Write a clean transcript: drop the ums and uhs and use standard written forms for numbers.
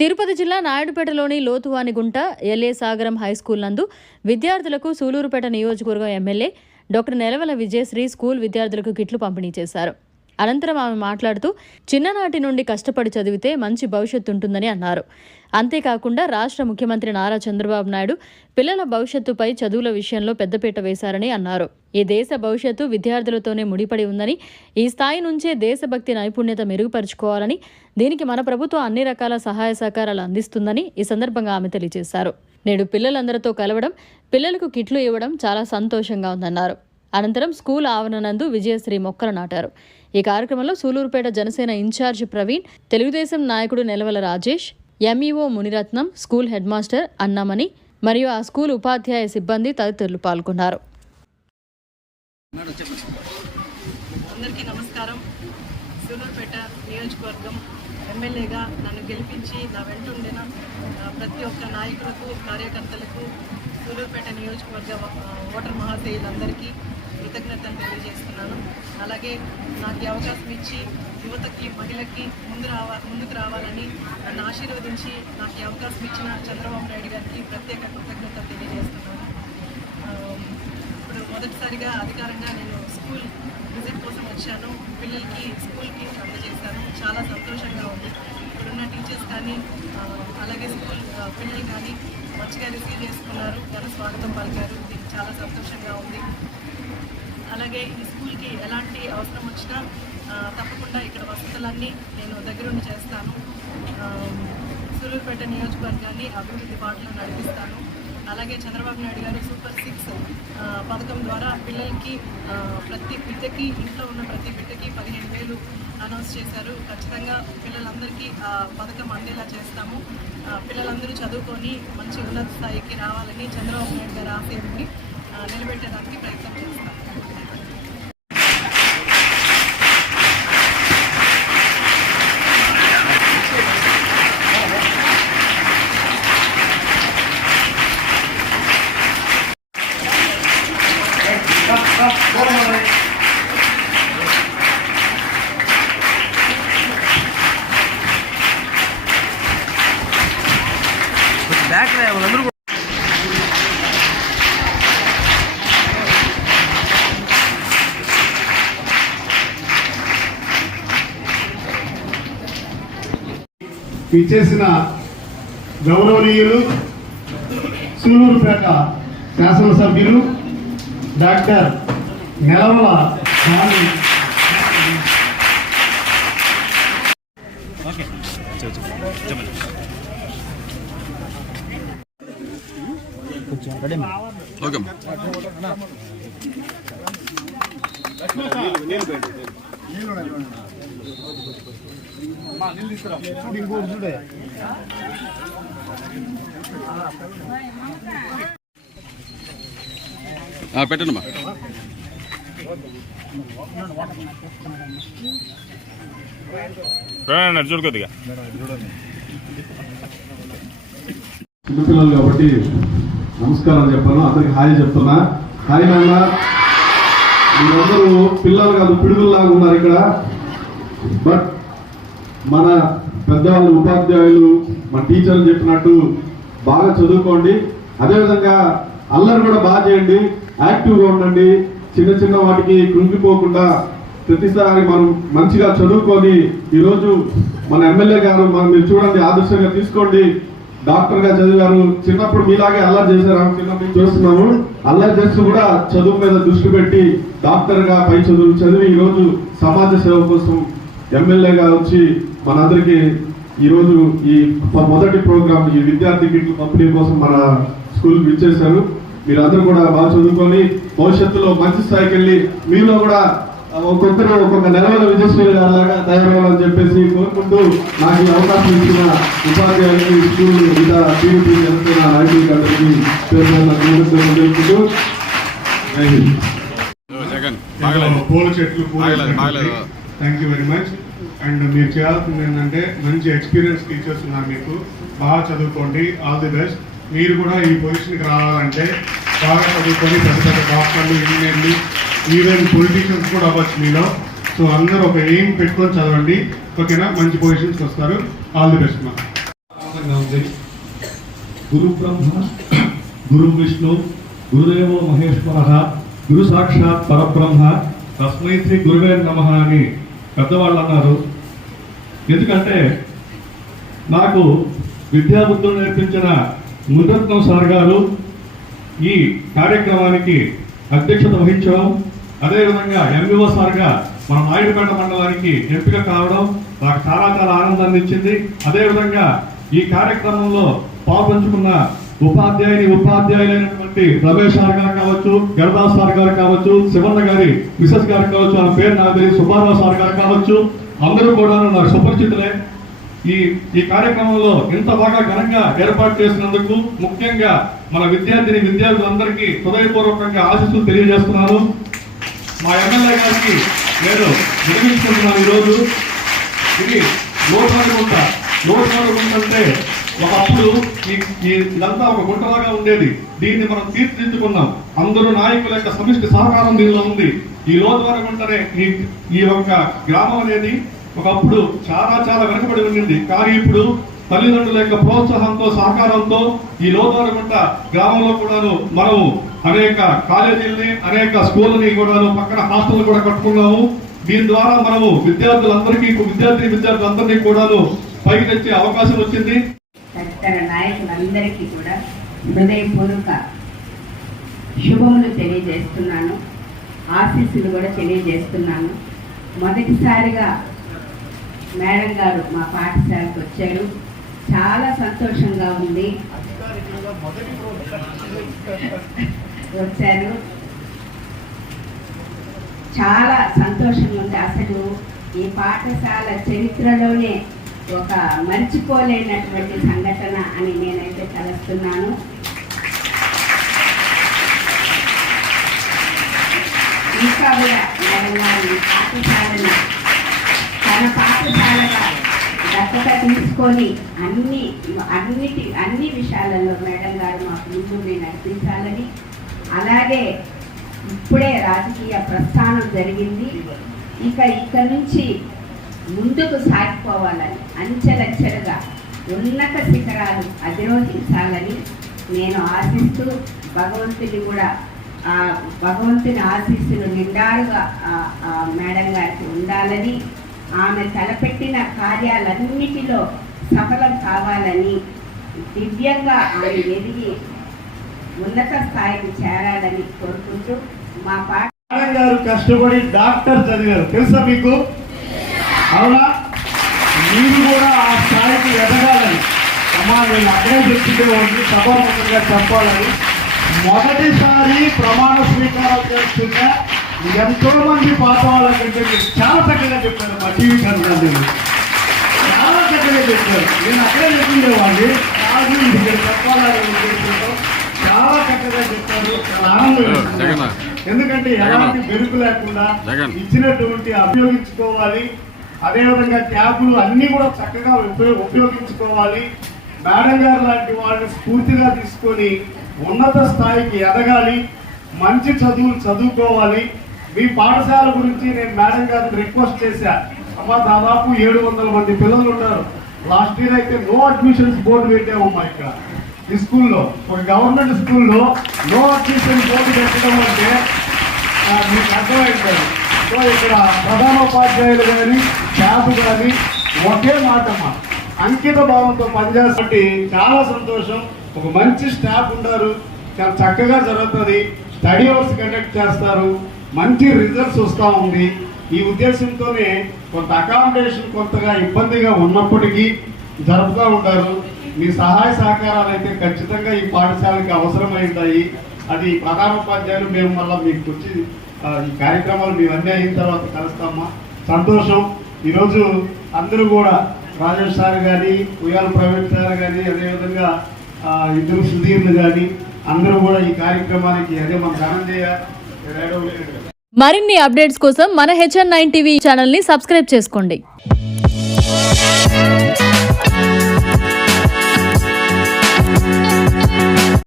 తిరుపతి జిల్లా నాయుడుపేటలోని లోతువానిగుంట ఎల్ఏ సాగరం హైస్కూల్ నందు విద్యార్థులకు సూలూరుపేట నియోజకవర్గం MLA doctor Nelavala Vijayasree school విద్యార్థులకు కిట్లు పంపిణీ చేశారు. అనంతరం ఆమె మాట్లాడుతూ చిన్ననాటి నుండి కష్టపడి చదివితే మంచి భవిష్యత్తు ఉంటుందని అన్నారు. అంతేకాకుండా రాష్ట్ర ముఖ్యమంత్రి నారా చంద్రబాబు నాయుడు పిల్లల భవిష్యత్తుపై చదువుల విషయంలో పెద్దపీట వేశారని అన్నారు. ఈ దేశ భవిష్యత్తు విద్యార్థులతోనే ముడిపడి ఉందని, ఈ స్థాయి నుంచే దేశభక్తి నైపుణ్యత మెరుగుపరుచుకోవాలని, దీనికి మన ప్రభుత్వం అన్ని రకాల సహాయ సహకారాలు అందిస్తుందని ఈ సందర్భంగా ఆమె తెలియజేశారు. నేడు పిల్లలందరితో కలవడం, పిల్లలకు కిట్లు ఇవ్వడం చాలా సంతోషంగా ఉందన్నారు. అనంతరం స్కూల్ ఆవరణనందు విజయశ్రీ మొక్కలు నాటారు. ఈ కార్యక్రమంలో సూలూరుపేట జనసేన ఇన్ఛార్జి ప్రవీణ్, తెలుగుదేశం నాయకుడు Nelavala Rajesh, MEO Muniratnam, school head master Annamani మరియు ఆ స్కూల్ ఉపాధ్యాయ సిబ్బంది తదితరులు పాల్గొన్నారు. అందరికీ నమస్కారం. సూలూరుపేట నియోజకవర్గం ఎమ్మెల్యేగా నన్ను గెలిపించి నా వెంటుండిన ప్రతి ఒక్క నాయకులకు, కార్యకర్తలకు, సూలూరుపేట నియోజకవర్గ ఓటర్ మహాశయులందరికీ కృతజ్ఞతలు తెలియజేస్తున్నాను. అలాగే నాకు అవకాశం ఇచ్చి యువతకి, మహిళకి ముందుకు రావాలని నన్ను ఆశీర్వదించి నాకు అవకాశం ఇచ్చిన చంద్రబాబు నాయుడు గారికి ప్రత్యేక కృతజ్ఞతలు తెలియజేస్తున్నాను. ఇప్పుడు మొదటిసారిగా అధికారంగా నేను స్కూల్ విజిట్ కోసం వచ్చాను. పిల్లలకి స్కూల్కి అందజేశాను. చాలా సంతోషంగా ఉంది. ఇప్పుడున్న టీచర్స్ కానీ అలాగే స్కూల్ పిల్లలు కానీ మంచిగా రిసీవ్ చేసుకున్నారు, ఘన స్వాగతం పలికారు. దీనికి చాలా సంతోషంగా ఉంది. అలాగే ఈ స్కూల్కి ఎలాంటి అవసరం వచ్చినా తప్పకుండా ఇక్కడ వసతులన్నీ నేను దగ్గరుండి చేస్తాను. సూలూరుపేట నియోజకవర్గాన్ని అభివృద్ధి బాటలో నడిపిస్తాను. అలాగే చంద్రబాబు నాయుడు గారు సూపర్ 6 పథకం ద్వారా పిల్లలకి ప్రతి బిడ్డకి, ఇంట్లో ఉన్న ప్రతి బిడ్డకి 15,000 అనౌన్స్ చేశారు. ఖచ్చితంగా పిల్లలందరికీ ఆ పథకం అందేలా చేస్తాము. పిల్లలందరూ చదువుకొని మంచి ఉన్నత స్థాయికి రావాలని చంద్రబాబు నాయుడు గారి ఆశయాన్ని నిలబెట్టడానికి ప్రయత్నం చేస్తాం. బ్యాక్ అందరూ ఇచ్చేసిన గౌరవనీయులు సూలూరుపేట శాసనసభ్యులు డాక్టర్ నెలవల స్వామి పెట్టండి. చూడుకోద్దిగా చిన్నపిల్లలు కాబట్టి నమస్కారం చెప్పాను. అందరికి హాయ్ చెప్తున్నా. హాయ్ నాన్న. మీరందరూ పిల్లలు కాదు, పిడుగుల్లాగా ఉన్నారు ఇక్కడ. బట్ మన పెద్దవాళ్ళు, ఉపాధ్యాయులు, మన టీచర్లు చెప్పినట్టు బాగా చదువుకోండి. అదేవిధంగా అల్లరి కూడా బాగా చేయండి, యాక్టివ్గా ఉండండి. చిన్న చిన్న వాటికి కృంగిపోకుండా ప్రతిసారి మనం మంచిగా చదువుకొని ఈరోజు మన ఎమ్మెల్యే గారు మీరు చూడండి, ఆదర్శంగా తీసుకోండి. డాక్టర్గా చదివారు. చిన్నప్పుడు మీలాగే అల్లరి చేశారు. చిన్నప్పుడు చూస్తున్నాము. అల్లరి చేస్తూ కూడా చదువు మీద దృష్టి పెట్టి డాక్టర్గా పై చదువులు చదివి ఈరోజు సమాజ సేవ కోసం ఎమ్మెల్యేగా వచ్చి మనందరికీ ఈరోజు ఈ మొదటి ప్రోగ్రామ్, ఈ విద్యార్థి కిట్లు పంపిణీ కోసం మన స్కూల్కి ఇచ్చేశారు. మీరందరూ కూడా బాగా చదువుకొని భవిష్యత్తులో మంచి స్థాయికి వెళ్ళి మీలో కూడా ఒక్కొక్కరు ఒక్కొక్క నెలవల విజయశ్రీ లాగా తయారవ్వాలని చెప్పేసి కోరుకుంటూ నాకు ఈ అవకాశం ఇచ్చిన ఉపాధ్యాయులకి, స్కూల్ ఇతర టీడీపీ జనసేన నాయకులకి అందరికీ తెలుపుకుంటూ పూల చెట్లు thank you very much. And మీరు చేయాల్సింది ఏంటంటే మంచి ఎక్స్పీరియన్స్ టీచర్స్ ఉన్నారు మీకు. బాగా చదువుకోండి. All the best. మీరు కూడా ఈ పొజిషన్కి రావాలంటే బాగా చదువుకొని పెద్ద పెద్ద డాక్టర్లు, ఇంజనీర్లు, ఈవెన్ పొలిటీషియన్స్ కూడా అవ్వచ్చు మీలో. సో అందరూ ఒక ఎయిమ్ పెట్టుకొని చదవండి. ఓకేనా? మంచి పొజిషన్స్కి వస్తారు. ఆల్ ది బెస్ట్ మా. ఆనందంగా ఉంది. గురు బ్రహ్మ గురు విష్ణు గురుదేవో మహేశ్వర గురు సాక్షాత్ పరబ్రహ్మ తస్మై శ్రీ గురువే నమః అని పెద్దవాళ్ళు అన్నారు. ఎందుకంటే నాకు విద్యాబుద్ధులు నేర్పించిన మునిరత్నం సార్ గారు ఈ కార్యక్రమానికి అధ్యక్షత వహించడం, అదేవిధంగా ఎంవిఓ సార్గా మన నాయుడుపేట మండలానికి ఎంపిక కావడం నాకు చాలా చాలా ఆనందాన్ని ఇచ్చింది. అదేవిధంగా ఈ కార్యక్రమంలో పాల్పంచుకున్న ఉపాధ్యాయులైనటువంటి రమేష్ సార్ గారు కావచ్చు, గరదాస్ సార్ గారు కావచ్చు, శివన్న గారి మిసెస్ గారు కావచ్చు, ఆ పేరు నాకు తెలియదు, సుబ్బారావు సార్ గారు కావచ్చు, అందరూ కూడా నాకు సుపరిచితులే. ఈ కార్యక్రమంలో ఇంత బాగా ఘనంగా ఏర్పాటు చేసినందుకు ముఖ్యంగా మన విద్యార్థులందరికీ హృదయపూర్వకంగా ఆశీస్సులు తెలియజేస్తున్నాను. మా ఎమ్మెల్యే గారికి నేను వినిపించుకుంటున్నాను. ఈరోజు ఇది లోటుగుంట అంటే ఒకప్పుడు ఇదంతా ఒక గుంటలాగా ఉండేది. దీన్ని మనం తీర్చిదిద్దుకున్నాం. అందరూ నాయకుల యొక్క సమిష్టి సహకారం దీనిలో ఉంది. ఈ లోటుగుంటనే ఈ యొక్క గ్రామం అనేది ఒకప్పుడు చాలా చాలా వెనకబడి ఉండింది. కానీ ఇప్పుడు తల్లిదండ్రుల యొక్క ప్రోత్సాహంతో సహకారంతో ఈ లోటుగుంట గ్రామంలో కూడాను మనము అనేక కాలేజీలని అనేక స్కూళ్ళని కూడాను పక్కన హాస్టల్ కూడా కట్టుకున్నాము. దీని ద్వారా మనము విద్యార్థులందరినీ కూడాను పైకి తెచ్చే అవకాశం వచ్చింది. తదితర నాయకులందరికీ కూడా హృదయపూర్వక శుభములు తెలియజేస్తున్నాను, ఆశీస్సులు కూడా తెలియజేస్తున్నాను. మొదటిసారిగా మేడం గారు మా పాఠశాలకు వచ్చారు. చాలా సంతోషంగా ఉంది. వచ్చారు, చాలా సంతోషంగా ఉంది. అసలు ఈ పాఠశాల చరిత్రలోనే ఒక మర్చిపోలేనటువంటి సంఘటన అని నేనైతే తలుస్తున్నాను. ఇంకా కూడా మేడం గారు ఈ పాఠశాలను తన పాఠశాలగా దత్తత తీసుకొని అన్ని విషయాలలో మేడం గారు మాకు ముందుండి నడిపించాలని, అలాగే ఇప్పుడే రాజకీయ ప్రస్థానం జరిగింది, ఇక్కడ నుంచి ముందుకు సాగిపోవాలని, అంచెలంచెలుగా ఉన్నత శిఖరాలు అధిరోహించాలని నేను ఆశిస్తూ భగవంతుని ఆశీస్సులు నిండారుగా మేడం గారికి ఉండాలని, ఆమె తలపెట్టిన కార్యాలన్నిటిలో సఫలం కావాలని, దివ్యంగా ఆమె ఎదిగి ఉన్నత స్థాయికి చేరాలని కోరుకుంటూ మా మేడం గారు కష్టపడి డాక్టర్ చదివారు, తెలుసా మీకు? అవునా? మీరు కూడా ఆ స్థాయికి ఎదగాలని, అమ్మా నేను అక్కడే చెప్తుంటే సభాముఖంగా చెప్పాలని, మొదటిసారి ప్రమాణ స్వీకారం చేస్తున్న ఎంతో మంది పాత వాళ్ళకంటే మీరు చాలా చక్కగా చెప్పారు. మా టీవీ కనుక చాలా చక్కగా చెప్పారు. నేను అక్కడే చెప్పిండేవాడిని కాదు, ఇక్కడ చెప్పాలని ఉద్దేశంతో చాలా చక్కగా చెప్పారు. చాలా ఆనందం. ఎందుకంటే ఎలాంటి బెరుకు లేకుండా ఇచ్చినటువంటి ఉపయోగించుకోవాలి. అదేవిధంగా ట్యాబులు అన్ని కూడా చక్కగా ఉపయోగించుకోవాలి. మేడం గారు లాంటి వాళ్ళని స్ఫూర్తిగా తీసుకొని ఉన్నత స్థాయికి ఎదగాలి, మంచి చదువులు చదువుకోవాలి. మీ పాఠశాల గురించి నేను మేడం గారిని రిక్వెస్ట్ చేశా. అమ్మ దాదాపు 700 మంది పిల్లలు ఉన్నారు. లాస్ట్ ఇయర్ అయితే నో అడ్మిషన్స్ బోర్డు పెట్టామమ్మా. ఇక్కడ ఈ స్కూల్లో, ఒక గవర్నమెంట్ స్కూల్లో నో అడ్మిషన్ బోర్డు పెట్టడం అంటే మీకు అర్థమైంది. సో ఇక్కడ ప్రధానోపాధ్యాయులు కానీ స్టాఫ్ కానీ ఒకే మాటమ్మా అంకిత భావంతో పనిచేస్తుంటే చాలా సంతోషం. ఒక మంచి స్టాఫ్ ఉంటారు, చాలా చక్కగా జరుగుతుంది, స్టడీ అవర్స్ కండక్ట్ చేస్తారు, మంచి రిజల్ట్స్ వస్తూ ఉంది. ఈ ఉద్దేశంతోనే కొంత అకామిడేషన్ కొంతగా ఇబ్బందిగా ఉన్నప్పటికీ జరుపుతూ ఉంటారు. మీ సహాయ సహకారాలు అయితే ఖచ్చితంగా ఈ పాఠశాలకి అవసరమై ఉంటాయి. అది ప్రధానోపాధ్యాయులు మేము మళ్ళీ మీకు వచ్చి ఈ కార్యక్రమాలు మేము అన్నీ అయిన తర్వాత కలుస్తామా. సంతోషం. ఈరోజు అందరూ కూడా రాజేష్ సార్ కానీ, ఉయ్యాల ప్రవీణ్ సార్ కానీ, అదేవిధంగా ఇద్దరు సుధీర్లు కానీ అందరూ కూడా ఈ కార్యక్రమానికి అదే మన ధనంజయ మరిన్ని అప్డేట్స్ కోసం మన HN9 టీవీ ఛానల్ ని సబ్స్క్రైబ్ చేసుకోండి.